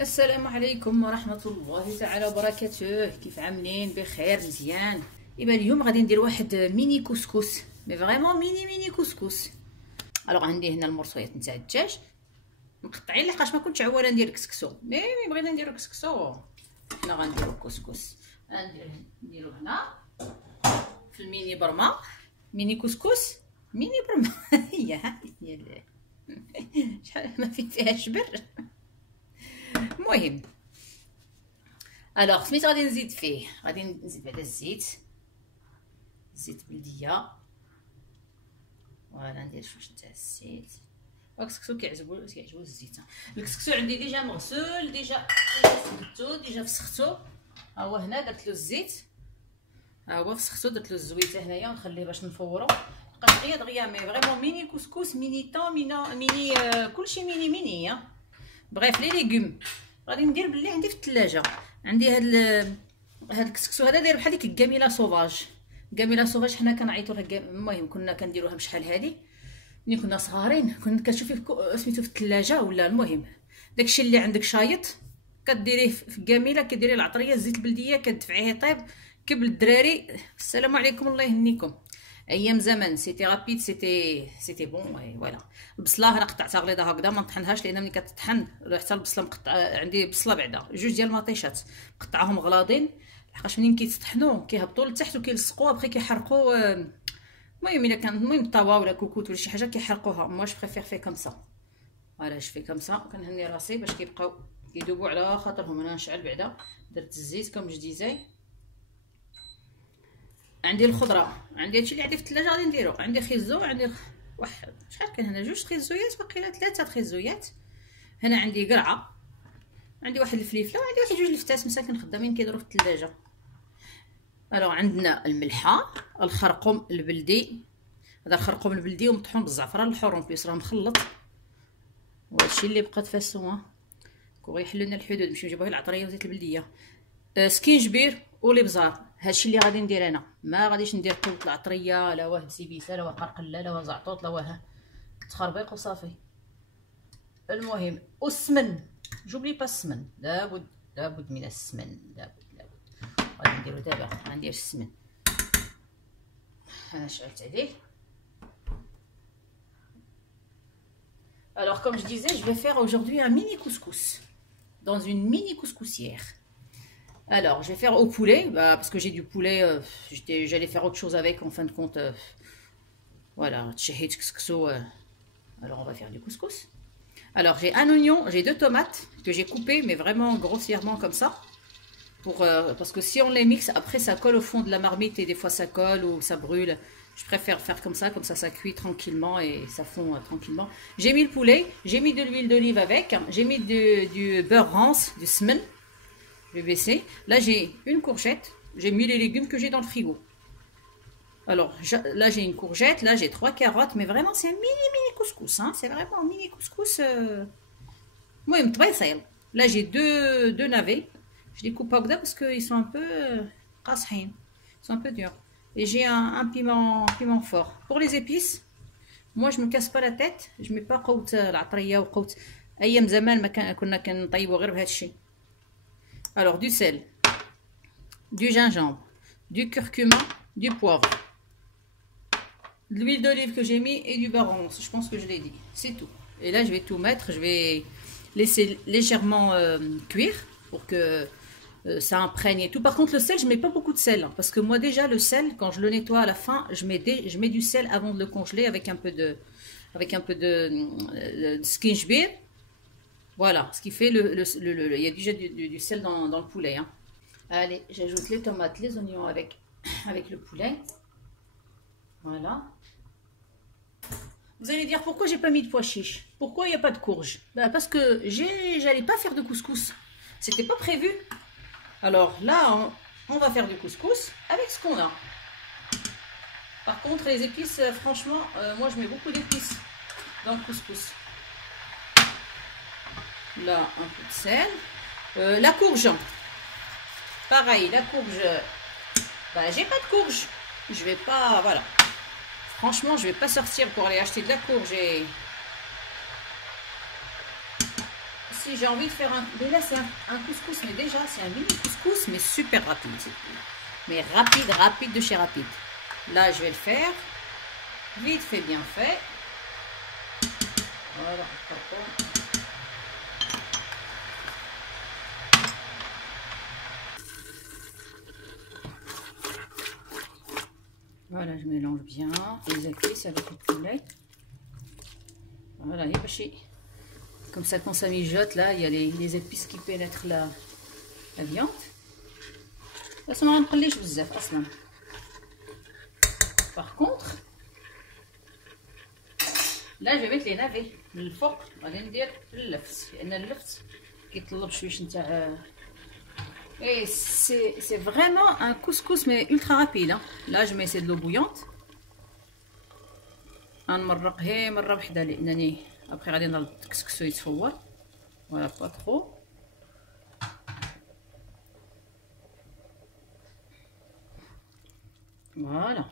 السلام عليكم ورحمة الله تعالى وبركاته. كيف عاملين؟ بخير مزيان. ايوا اليوم غادي ندير واحد ميني كسكس، مي فريمون ميني كسكس. الوغ عندي هنا المرصويات نتاع الدجاج مقطعين لحقاش ما كنتش عواله ندير كسكسو، مي بغينا نديرو كسكسو. حنا غنديرو كسكس، نديرو هنا في الميني برما، ميني كسكس ميني برما. هي شحال ما فيها شبر. المهم الوغ سميت غادي نزيد فيه، غادي نزيد بعدا الزيت بلديه. فوالا ندير شويه تاع الزيت. الكسكسو كيعجبو الزيت. الكسكسو عندي ديجا مغسول، ديجا سلقتو، ديجا فسختو. ها هو هنا درت له الزيت، ها هو فسختو، درت له الزويته هنايا ونخليه باش نفورو. بقى دغيا مي فريمون ميني كسكس، ميني طون، ميني كلشي ميني. بغيف لي ليغوم غادي ندير بلي عندي في الثلاجه. عندي هاد الكسكسو هذا داير بحال ديك الكاميلا سوفاج. الكاميلا سوفاج حنا كنعيطوا لها المهم كنا كنديروها بشحال هادي ملي كنا صغارين. كنت كتشوفي سميتو في الثلاجه ولا. المهم داكشي اللي عندك شايط كديريه في الكاميلا، كديري العطريه الزيت البلديه كتدفعيه يطيب كبل الدراري. السلام عليكم الله يهنيكم. ايام زمان سيتي رابيد، سيتي بون. فوالا البصله انا قطعتها غليظه هكذا، ما نطحنهاش لان ملي كتطحن حتى البصله مقطعه. عندي بصله بعدا جوج ديال المطيشات مقطعهم غلاضين، لحقاش منين كيتطحنوا كيهبطوا لتحت وكيلصقوا ابخي كيحرقوا. المهم الا كان المهم طاوا ولا كوكوت ولا شي حاجه كيحرقوها. موا جو بريفير في كومسا. فوالا جو في كومسا، كنهني راسي باش كيبقاو كيذوبوا على خاطرهم. انا نشعل بعدا، درت الزيت كوم جو ديزاي. عندي الخضره، عندي هادشي اللي عندي في الثلاجه غادي نديرو. عندي خيزو، عندي واحد شحال كان هنا، جوج خيزويات وقيله 3 خيزويات. هنا عندي قرعه، عندي واحد الفليفله، وعندي واحد جوج لفتات مساكن خدامين كيدوروا في الثلاجه. الو عندنا الملحه، الخرقوم البلدي. هذا الخرقوم البلدي ومطحون بالزعفران الحر بليس راه مخلط. وهادشي اللي بقات فاسو كون يحلوا لنا الحدود نمشيو نجيبو غير العطريه وزيت البلديه. سكينجبير والابزار. هادشي اللي غادي ندير انا. ما غاديش ندير قوت العطريه، لا واه سيبيسه، لا واه قرقله، لا واه زعطوط، لا واه تخربيق وصافي. المهم والسمن، جوبلي با السمن، لابد من السمن، لابد. غادي نديرو دابا. غندير السمن، انا شعلت عليه. Alors comme je disais, je vais faire aujourd'hui un mini couscous dans une mini couscoussière. Alors je vais faire au poulet, parce que j'ai du poulet, j'allais faire autre chose avec en fin de compte. Voilà, tchehit couscous. Alors on va faire du couscous. Alors j'ai un oignon, j'ai 2 tomates que j'ai coupées mais vraiment grossièrement comme ça. Parce que si on les mixe après ça colle au fond de la marmite et des fois ça colle ou ça brûle. Je préfère faire comme ça cuit tranquillement et ça fond tranquillement. J'ai mis le poulet, j'ai mis de l'huile d'olive avec, j'ai mis du beurre rance, du semen. Je vais baisser. Là j'ai une courgette, j'ai mis les légumes que j'ai dans le frigo. Alors là j'ai une courgette, là j'ai 3 carottes, mais vraiment c'est un mini couscous, hein. C'est vraiment un mini couscous. Moi il me travaille. Là j'ai deux navets. Je les coupe pas parce qu'ils sont un peu قاصحين, ils sont un peu durs. Et j'ai un piment fort. Pour les épices, moi je me casse pas la tête, je mets pas قوت العطريه وقوت ايام زمان ما كنا كنطيبوا غير بهذا الشيء. Alors du sel, du gingembre, du curcuma, du poivre, de l'huile d'olive que j'ai mis et du beurre rance. Je pense que je l'ai dit, c'est tout. Et là je vais tout mettre, je vais laisser légèrement cuire pour que ça imprègne et tout. Par contre le sel je mets pas beaucoup de sel, hein, parce que moi déjà le sel quand je le nettoie à la fin je mets du sel avant de le congeler avec un peu de skinchbeer. Voilà ce qui fait il y a déjà du sel dans le poulet, hein. Allez, j'ajoute les tomates, les oignons avec le poulet. Voilà. Vous allez dire pourquoi j'ai pas mis de pois chiches, pourquoi il n'y a pas de courge. Parce que j'allais pas faire de couscous, c'était pas prévu. Alors là, on va faire du couscous avec ce qu'on a. Par contre, les épices, franchement, moi je mets beaucoup d'épices dans le couscous. Là, un peu de sel. La courge, pareil, la courge, j'ai pas de courge. Je vais pas, voilà. Franchement, je vais pas sortir pour aller acheter de la courge. Et si si j'ai envie de faire un... Mais là, c'est un couscous, mais déjà, c'est un mini couscous, mais super rapide. Mais rapide, rapide de chez rapide. Là, je vais le faire. Vite fait, bien fait. Voilà. Voilà, je mélange bien les épices avec le poulet. Voilà, et bâché. Comme ça, quand ça mijote, là, il y a les épices qui pénètrent la viande. Ça ne rentre pas بزاف اصلا. Par contre, là, je vais mettre les navets من الفوق. غادي ندير اللفت لان اللفت كيطلب شويه نتاع. Et c'est vraiment un couscous mais ultra rapide. Hein. Là, je mets de l'eau bouillante. غنمرقها مره واحده لانني ابخي غادي نضرب الكسكسو يتفور. Voilà, pas trop. Voilà.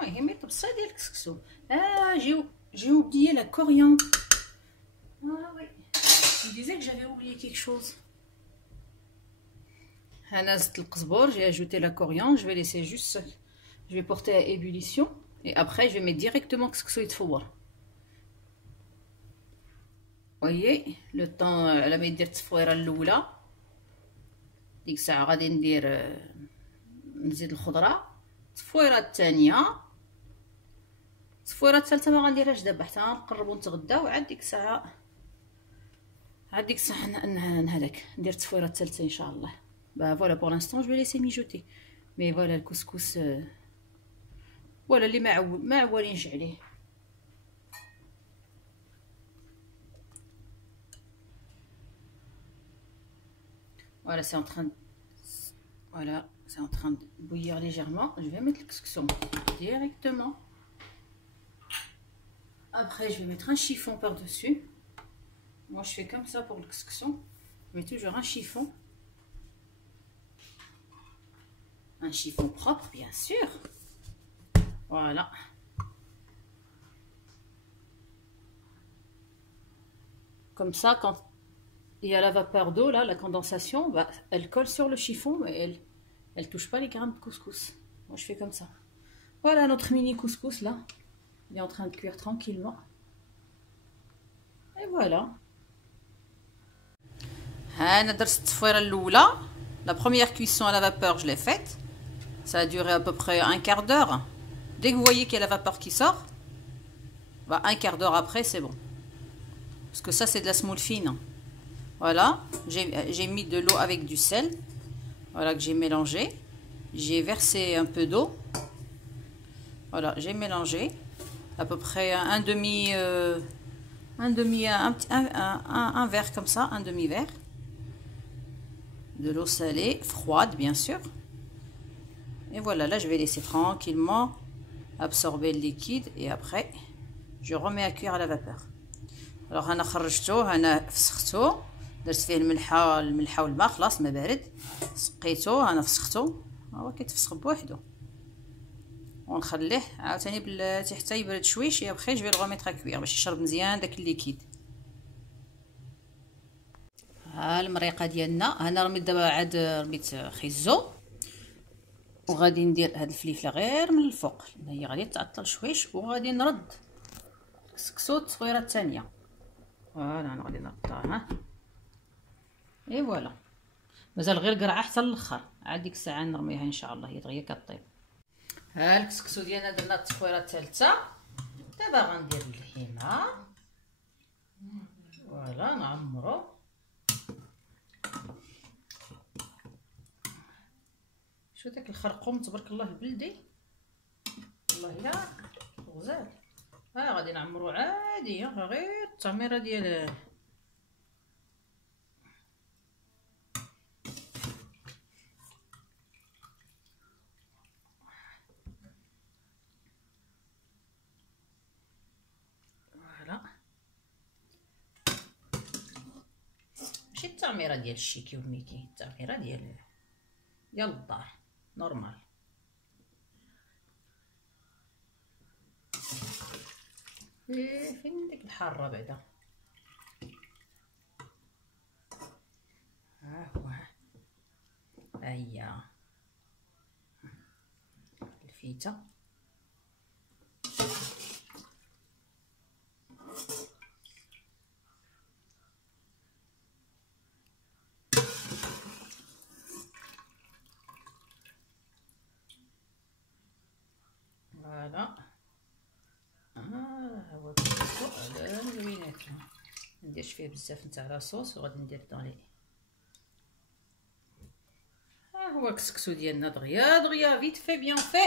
المهم يطيب ديال الكسكسو. J'ai oublié la coriandre. Ah oui. Je disais que j'avais oublié quelque chose. J'ai ajouté la coriandre. Je vais laisser juste. Je vais porter à ébullition. Et après, je vais mettre directement le couscous يتفور. voyez le temps على ما يدير التصفويره الاولى ديك الساعه غادي ندير نزيد الخضره. التصفويره الثانيه، التصفويره الثالثه ما غنديرهاش دابا حتى نقربوا نتغداو. عاد ديك الساعه هذاك ندير التصفويره الثالثه ان شاء الله. فوالا بور لانستون جو في ليسي ميجوتي. مي فوالا الكسكس ولا اللي ما عوالينش عليه. Voilà, c'est en train de... Voilà, c'est en train de bouillir légèrement. Je vais mettre le couscous directement. Après, je vais mettre un chiffon par-dessus. Moi, je fais comme ça pour le couscous. Je mets toujours un chiffon. Un chiffon propre, bien sûr. Voilà. Comme ça, quand il y a la vapeur d'eau, là, la condensation, bah, elle colle sur le chiffon, mais elle touche pas les grains de couscous. Moi, je fais comme ça. Voilà notre mini couscous, là. Il est en train de cuire tranquillement. Et voilà. La première cuisson à la vapeur, je l'ai faite. Ça a duré à peu près un quart d'heure. Dès que vous voyez qu'il y a la vapeur qui sort, bah, un quart d'heure après, c'est bon. Parce que ça, c'est de la semoule fine. Voilà, j'ai mis de l'eau avec du sel. Voilà, que j'ai mélangé. J'ai versé un peu d'eau. Voilà, j'ai mélangé. À peu près un verre comme ça, un demi-verre. De l'eau salée, froide bien sûr. Et voilà, là je vais laisser tranquillement absorber le liquide. Et après, je remets à cuire à la vapeur. Alors, أنا خرجته، أنا فسخته. درت فيه الملحه والماء، خلاص ما بارد. سقيته، انا فسخته، هو كيتفسخ بوحدو. ونخليه عاوتاني بلاتي حتى يبرد شويش. يا بخي جو في لو ريميتر كوير باش يشرب مزيان داك الليكيد. ها المريقه ديالنا. انا رميت دابا عاد رميت خيزو، وغادي ندير هاد الفليفله غير من الفوق لان هي غادي تعطل شويش، وغادي نرد الكسكسو التصويره الثانيه. فوالا انا غادي نردها. ها اي فوالا، مازال غير قرعه حتى الاخر. عاد ديك الساعه نرميها ان شاء الله هي دغيا كطيب. ها الكسكسو ديالنا درنا التصفيره الثالثه. دابا غندير اللحمه. فوالا نعمرو. شو داك الخرقوم تبارك الله البلدي، والله الا غزال. ها غادي نعمرو عادي غير التعميره ديال ماشي التعميره ديال الشيكي والميكي، التعميره ديال الدار نورمال. فين ديك الحاره بعدا. ها هو، ها هي الفيته. فوالا هو هذا زوينات. منديرش فيه بزاف نتاع لاصوص وغادي ندير دالي. ها هو الكسكسو ديالنا دغيا دغيا فيت في بيان في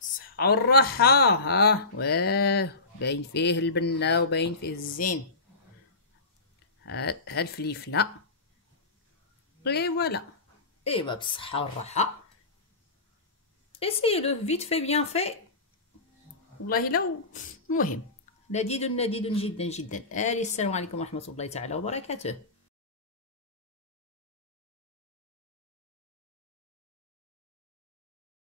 الصحه والراحه. ها واه باين فيه البنه وباين فيه الزين. ها الفليفله اي فوالا. ايوا بالصحه والراحه. اسيلو فيت في بيان في والله. لو المهم لذيذ جدا جدا. السلام عليكم ورحمه الله تعالى وبركاته.